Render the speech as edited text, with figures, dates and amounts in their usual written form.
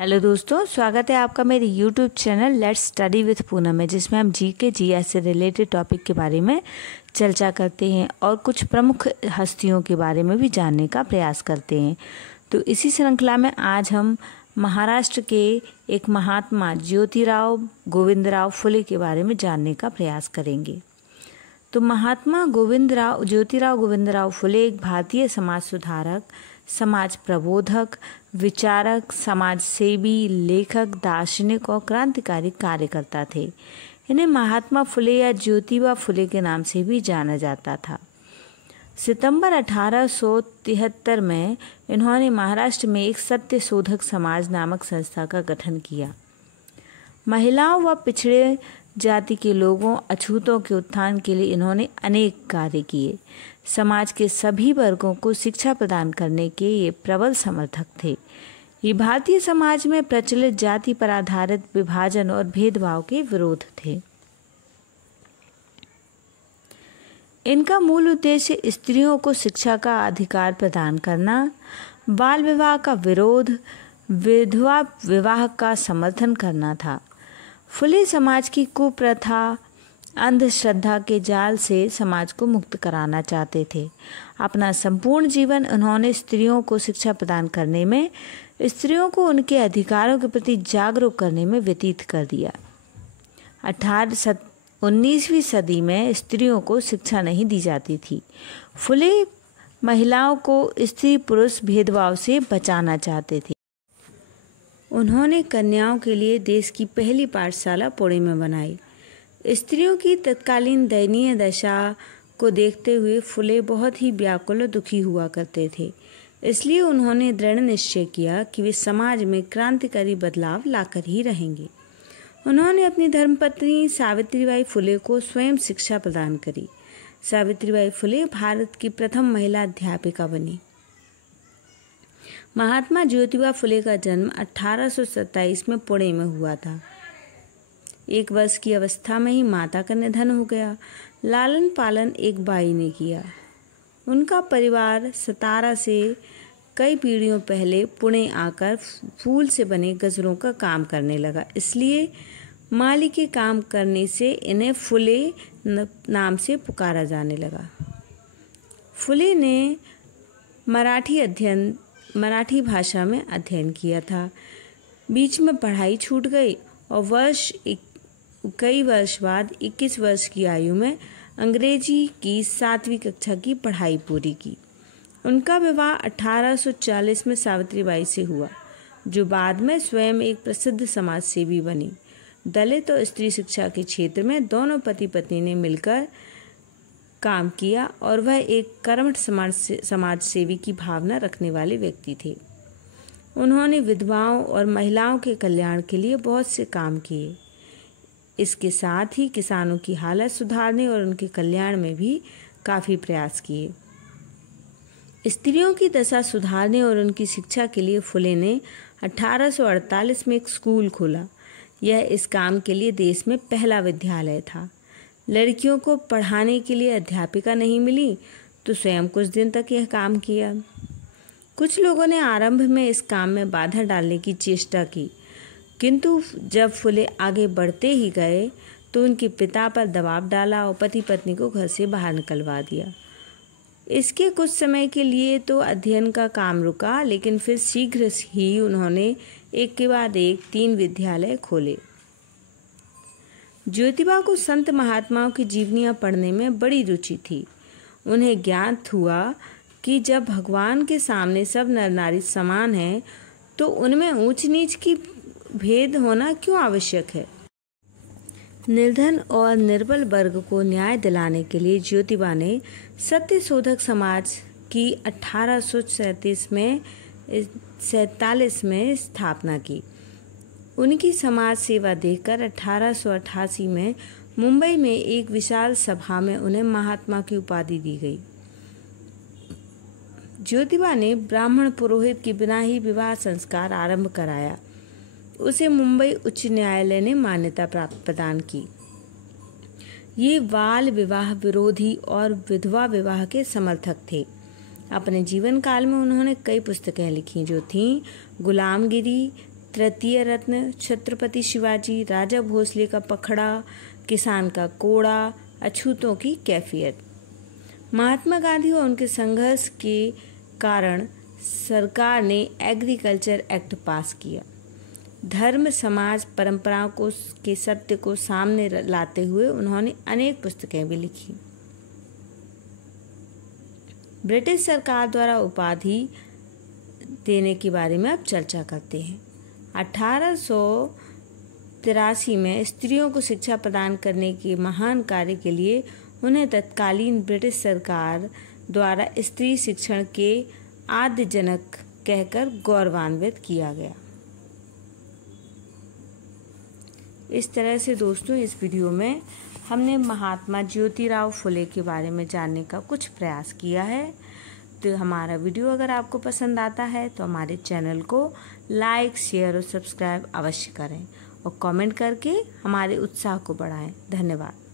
Hello दोस्तों, स्वागत है आपका मेरे YouTube channel let's study with Poonam में, जिसमें हम GS से रिलेटेड टॉपिक के बारे में चर्चा करते हैं और कुछ प्रमुख हस्तियों के बारे में भी जानने का प्रयास करते हैं। तो इसी श्रृंखला में आज हम महाराष्ट्र के एक महात्मा ज्योतिराव गोविंदराव फुले के बारे में जानने का प्रयास करेंगे। तो महात्मा ज्योतिराव गोविंदराव फुले एक भारतीय समाज सुधारक, समाज प्रबोधक, विचारक, समाज सेवी, लेखक, दार्शनिक और क्रांतिकारी कार्यकर्ता थे। इन्हें महात्मा फुले या ज्योतिबा फुले के नाम से भी जाना जाता था। सितंबर 1873 में इन्होंने महाराष्ट्र में एक सत्य शोधक समाज नामक संस्था का गठन किया। महिलाओं व पिछड़े जाति के लोगों, अछूतों के उत्थान के लिए इन्होंने अनेक कार्य किए। समाज के सभी वर्गों को शिक्षा प्रदान करने के ये प्रबल समर्थक थे। ये भारतीय समाज में प्रचलित जाति पर आधारित विभाजन और भेदभाव के विरोध थे। इनका मूल उद्देश्य स्त्रियों को शिक्षा का अधिकार प्रदान करना, बाल विवाह का विरोध, विधवा विवाह का समर्थन करना था। फुले समाज की कुप्रथा, अंधश्रद्धा के जाल से समाज को मुक्त कराना चाहते थे। अपना संपूर्ण जीवन उन्होंने स्त्रियों को शिक्षा प्रदान करने में, स्त्रियों को उनके अधिकारों के प्रति जागरूक करने में व्यतीत कर दिया। 19वीं सदी में स्त्रियों को शिक्षा नहीं दी जाती थी। फुले महिलाओं को स्त्री पुरुष भेदभाव से बचाना चाहते थे। उन्होंने कन्याओं के लिए देश की पहली पाठशाला पुणे में बनाई। स्त्रियों की तत्कालीन दयनीय दशा को देखते हुए फुले बहुत ही व्याकुल और दुखी हुआ करते थे। इसलिए उन्होंने दृढ़ निश्चय किया कि वे समाज में क्रांतिकारी बदलाव लाकर ही रहेंगे। उन्होंने अपनी धर्मपत्नी सावित्रीबाई फुले को स्वयं शिक्षा प्रदान करी। सावित्रीबाई फुले भारत की प्रथम महिला अध्यापिका बनी। महात्मा ज्योतिबा फुले का जन्म 1827 में पुणे में हुआ था। 1 वर्ष की अवस्था में ही माता का निधन हो गया। लालन पालन एक बाई ने किया। उनका परिवार सतारा से कई पीढ़ियों पहले पुणे आकर फूल से बने गजरों का काम करने लगा। इसलिए माली के काम करने से इन्हें फुले नाम से पुकारा जाने लगा। फुले ने मराठी भाषा में अध्ययन किया था। बीच में पढ़ाई छूट गई और कई वर्ष बाद 21 वर्ष की आयु में अंग्रेजी की 7वीं कक्षा की पढ़ाई पूरी की। उनका विवाह 1840 में सावित्रीबाई से हुआ, जो बाद में स्वयं एक प्रसिद्ध समाज सेवी बनी। दलित और स्त्री शिक्षा के क्षेत्र में दोनों पति पत्नी ने मिलकर काम किया और वह एक कर्मठ समाज सेवी की भावना रखने वाले व्यक्ति थे। उन्होंने विधवाओं और महिलाओं के कल्याण के लिए बहुत से काम किए। इसके साथ ही किसानों की हालत सुधारने और उनके कल्याण में भी काफ़ी प्रयास किए। स्त्रियों की दशा सुधारने और उनकी शिक्षा के लिए फुले ने 1848 में एक स्कूल खोला। यह इस काम के लिए देश में पहला विद्यालय था। लड़कियों को पढ़ाने के लिए अध्यापिका नहीं मिली तो स्वयं कुछ दिन तक यह काम किया। कुछ लोगों ने आरंभ में इस काम में बाधा डालने की चेष्टा की, किंतु जब फुले आगे बढ़ते ही गए तो उनके पिता पर दबाव डाला और पति पत्नी को घर से बाहर निकलवा दिया। इसके कुछ समय के लिए तो अध्ययन का काम रुका, लेकिन फिर शीघ्र ही उन्होंने एक के बाद एक 3 विद्यालय खोले। ज्योतिबा को संत महात्माओं की जीवनियाँ पढ़ने में बड़ी रुचि थी। उन्हें ज्ञात हुआ कि जब भगवान के सामने सब नर नारी समान हैं, तो उनमें ऊंच नीच की भेद होना क्यों आवश्यक है। निर्धन और निर्बल वर्ग को न्याय दिलाने के लिए ज्योतिबा ने सत्य शोधक समाज की 1847 में स्थापना की। उनकी समाज सेवा देखकर 1888 में मुंबई में एक विशाल सभा में उन्हें महात्मा की उपाधि दी गई। ज्योतिबा ने ब्राह्मण पुरोहित के बिना ही विवाह संस्कार आरंभ कराया। उसे मुंबई उच्च न्यायालय ने मान्यता प्रदान की। ये बाल विवाह विरोधी और विधवा विवाह के समर्थक थे। अपने जीवन काल में उन्होंने कई पुस्तकें लिखी जो थीं गुलामगिरी, तृतीय रत्न, छत्रपति शिवाजी, राजा भोसले का पखड़ा, किसान का कोड़ा, अछूतों की कैफियत। महात्मा गांधी और उनके संघर्ष के कारण सरकार ने एग्रीकल्चर एक्ट पास किया। धर्म, समाज, परंपराओं के सत्य को सामने लाते हुए उन्होंने अनेक पुस्तकें भी लिखी। ब्रिटिश सरकार द्वारा उपाधि देने के बारे में अब चर्चा करते हैं। 1883 में स्त्रियों को शिक्षा प्रदान करने के महान कार्य के लिए उन्हें तत्कालीन ब्रिटिश सरकार द्वारा स्त्री शिक्षण के आद्य जनक कहकर गौरवान्वित किया गया। इस तरह से दोस्तों इस वीडियो में हमने महात्मा ज्योतिराव फुले के बारे में जानने का कुछ प्रयास किया है। तो हमारा वीडियो अगर आपको पसंद आता है तो हमारे चैनल को लाइक, शेयर और सब्सक्राइब अवश्य करें और कमेंट करके हमारे उत्साह को बढ़ाएं। धन्यवाद।